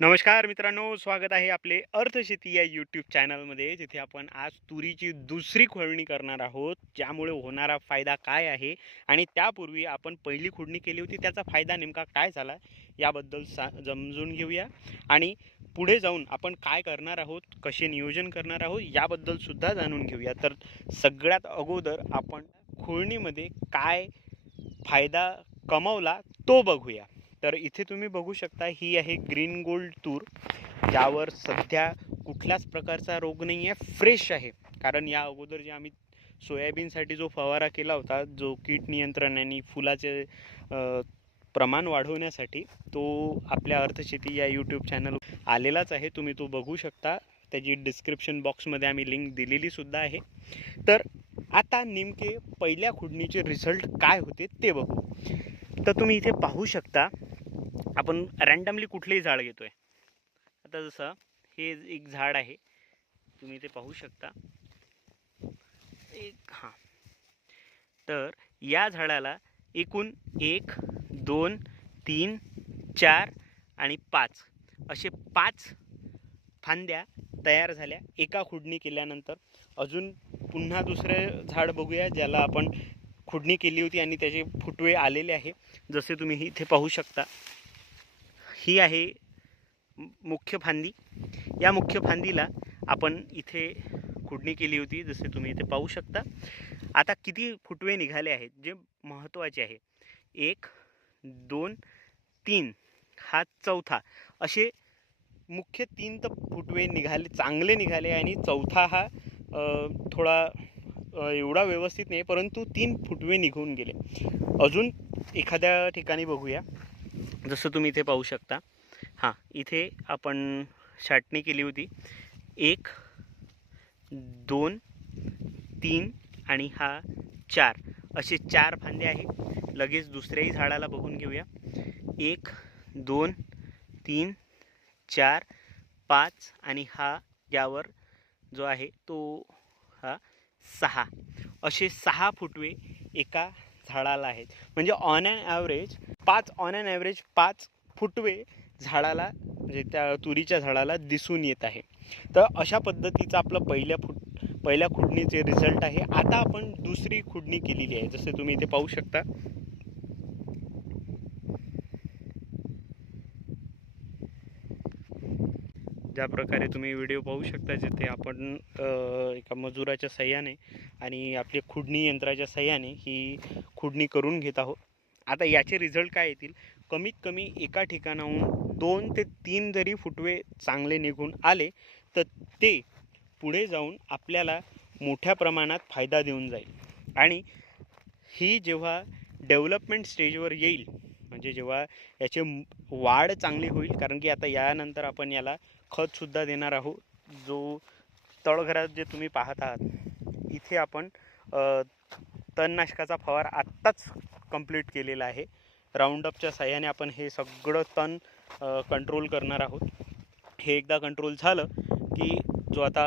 नमस्कार मित्रांनो स्वागत आहे आपले अर्थशेती या यूट्यूब चॅनलमध्ये जिथे आपण आज तुरीची दुसरी खोडणी करणार आहोत ज्यामुळे होणारा फायदा काय आहे आणि त्यापूर्वी आपण पहिली खुडणी केली होती त्याचा फायदा नेमका काय झाला याबद्दल सा समजून घेऊया. आणि पुढे जाऊन आपण काय करणार आहोत कसे नियोजन करणार आहोत याबद्दलसुद्धा जाणून घेऊया. तर सगळ्यात अगोदर आपण खोडणीमध्ये काय फायदा कमवला तो बघूया. तर इथे तुम्ही बघू शकता ही आहे ग्रीन गोल्ड तूर ज्यावर सध्या कुठल्याच प्रकारचा रोग नाही आहे फ्रेश आहे. कारण या अगोदर जे आम्ही सोयाबीनसाठी जो फवारा केला होता जो कीट नियंत्रण आणि फुलाचे प्रमाण वाढवण्यासाठी तो आपल्या अर्थशेती या यूट्यूब चॅनल आलेलाच आहे. तुम्ही तो बघू शकता. त्याची डिस्क्रिप्शन बॉक्समध्ये आम्ही लिंक दिलेली सुद्धा आहे. तर आता नेमके पहिल्या खुडणीचे रिझल्ट काय होते ते बघू. तर तुम्ही इथे पाहू शकता आपण रँडमली कुठलेही झाड घेतो आहे आता जसं हे एक झाड आहे. तुम्ही ते पाहू शकता. एक हां. तर या झाडाला एकूण एक दोन तीन चार आणि पाच असे पाच फांद्या तयार झाल्या. एका खुडणी केल्यानंतर अजून पुन्हा दुसरे झाड बघूया ज्याला आपण खुडणी केली होती आणि त्याचे फुटवे आलेले आहे. जसे तुम्ही इथे पाहू शकता. ही आहे मुख्य फांदी. या मुख्य फांदीला आपण इथे खुडणी केली होती जसे तुम्ही इथे पाहू शकता. आता किती फुटवे निघाले आहेत जे महत्त्वाचे आहे. एक दोन तीन हा चौथा. असे मुख्य तीन तर फुटवे निघाले चांगले निघाले आणि चौथा हा थोडा एवढा व्यवस्थित नाही परंतु तीन फुटवे निघून गेले. अजून एखाद्या ठिकाणी बघूया. जसं तुम्ही इथे पाहू शकता. हां इथे आपण छाटणी केली होती. एक दोन तीन आणि हा चार. असे चार फांदे आहे लगेच दुसऱ्याही झाडाला बघून घेऊया. एक दोन तीन चार पाच आणि हा यावर जो आहे तो हा सहा. असे सहा फुटवे एका झाडाला आहेत. म्हणजे ऑन ॲन ॲव्हरेज पाच ऑन ॲन ॲव्हरेज पाच फुटवे झाडाला म्हणजे त्या तुरीच्या झाडाला दिसून येत आहे. तर अशा पद्धतीचं आपलं पहिल्या फुट पहिल्या खुडणीचे रिझल्ट आहे. आता आपण दुसरी खुडणी केलेली आहे. जसे तुम्ही इथे पाहू शकता. ज्या प्रकारे तुम्ही व्हिडिओ पाहू शकता जिथे आपण एका मजुराच्या सह्याने आणि आपली खुडणी यंत्राच्या सह्याने ही खुडणी करून घेत आहोत. आता याचे रिझल्ट काय येतील? कमीत कमी एका ठिकाणाहून दोन ते तीन जरी फुटवे चांगले निघून आले तर ते पुढे जाऊन आपल्याला मोठ्या प्रमाणात फायदा देऊन जाईल. आणि ही जेव्हा डेव्हलपमेंट स्टेजवर येईल म्हणजे जेव्हा याचे वाढ चांगली होईल कारण की आता यानंतर आपण याला खतसुद्धा देणार आहोत. जो तळघरात जे तुम्ही पाहत आहात इथे आपण तणनाशकाचा फवार आत्ताच कंप्लीट केलेला आहे. राऊंडअपच्या साह्याने आपण हे सगळं तण कंट्रोल करणार आहोत. हे एकदा कंट्रोल झालं की जो आता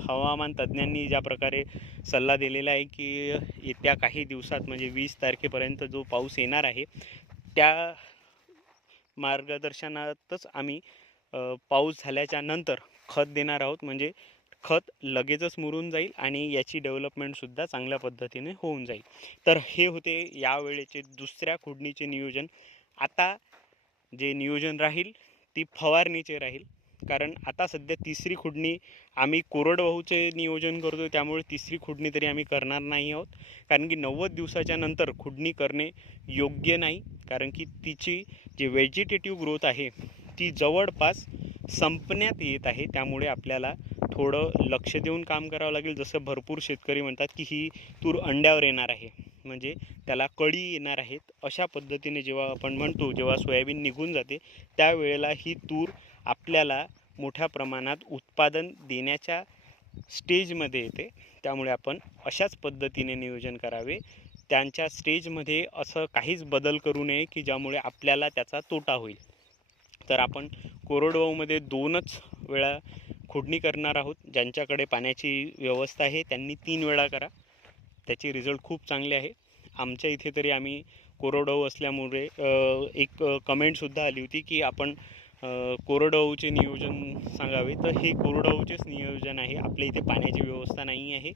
हवामान तज्ज्ञांनी ज्या प्रकारे सल्ला दिलेला आहे की येत्या काही दिवसात म्हणजे वीस तारखेपर्यंत जो पाऊस येणार आहे त्या मार्गदर्शनातच आम्ही पाऊस झाल्याच्यानंतर खत देणार आहोत. म्हणजे खत लगेचच मुरून जाईल आणि याची डेव्हलपमेंटसुद्धा चांगल्या पद्धतीने होऊन जाईल. तर हे होते यावेळेचे दुसऱ्या खुडणीचे नियोजन. आता जे नियोजन राहील ती फवारणीचे राहील. कारण आता सध्या तिसरी खुडणी आम्ही कोरडवाहूचे नियोजन करतो त्यामुळे तिसरी खुडणी तरी आम्ही करणार नाही आहोत. कारण की नव्वद दिवसाच्या नंतर खुडणी करणे योग्य नाही कारण की तिची जी व्हेजिटेटिव्ह ग्रोथ आहे ती जवळपास संपण्यात येत आहे. त्यामुळे आपल्याला थोडं लक्ष देऊन काम करावं लागेल. जसं भरपूर शेतकरी म्हणतात की ही तूर अंड्यावर येणार आहे. म्हणजे त्याला कळी येणार आहेत अशा पद्धतीने जेव्हा आपण म्हणतो जेव्हा सोयाबीन निघून जाते त्यावेळेला ही तूर आपल्याला मोठ्या प्रमाणात उत्पादन देण्याच्या स्टेजमध्ये येते. त्यामुळे आपण अशाच पद्धतीने नियोजन करावे. त्यांच्या स्टेजमध्ये असं काहीच बदल करू नये की ज्यामुळे आपल्याला त्याचा तोटा होईल. तर आपण कोरडवाहूमध्ये दोनच वेळा खोडणी करणार आहोत. ज्यांच्याकडे पाण्याची व्यवस्था आहे त्यांनी तीन वेळा करा. त्याचे रिझल्ट खूप चांगले आहे. आमच्या इथे तरी आम्ही कोरडवाहू असल्यामुळे एक कमेंटसुद्धा आली होती की आपण अ, कोरडवाहूचे नियोजन सांगावे. तर हे कोरडवाहूचेच नियोजन आहे. आपल्या इथे पाण्याची व्यवस्था नाही आहे.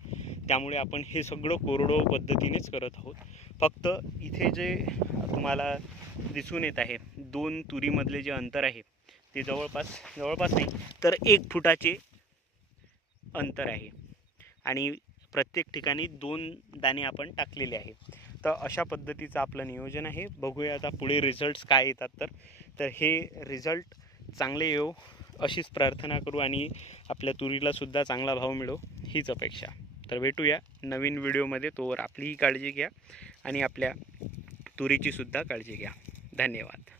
त्यामुळे आपण हे सगळं कोरडवाहू पद्धतीनेच करत आहोत. फक्त इथे जे तुम्हाला दिसून येत आहे दोन तुरीमधले जे अंतर आहे ते जवळपास जवळपास नाही तर एक फुटाचे अंतर आहे. आणि प्रत्येक ठिकाणी दोन दाणे आपण टाकलेले आहे तर अशा पद्धतीचं आपलं नियोजन आहे. बघूया आता पुढे रिझल्ट्स काय येतात तर. तर हे रिझल्ट चांगले येऊ अशीच प्रार्थना करू आणि आपल्या तुरीलासुद्धा चांगला भाव मिळो हीच अपेक्षा. तर भेटूया नवीन व्हिडिओमध्ये तोवर आपलीही काळजी घ्या आणि आपल्या तुरीचीसुद्धा काळजी घ्या. धन्यवाद.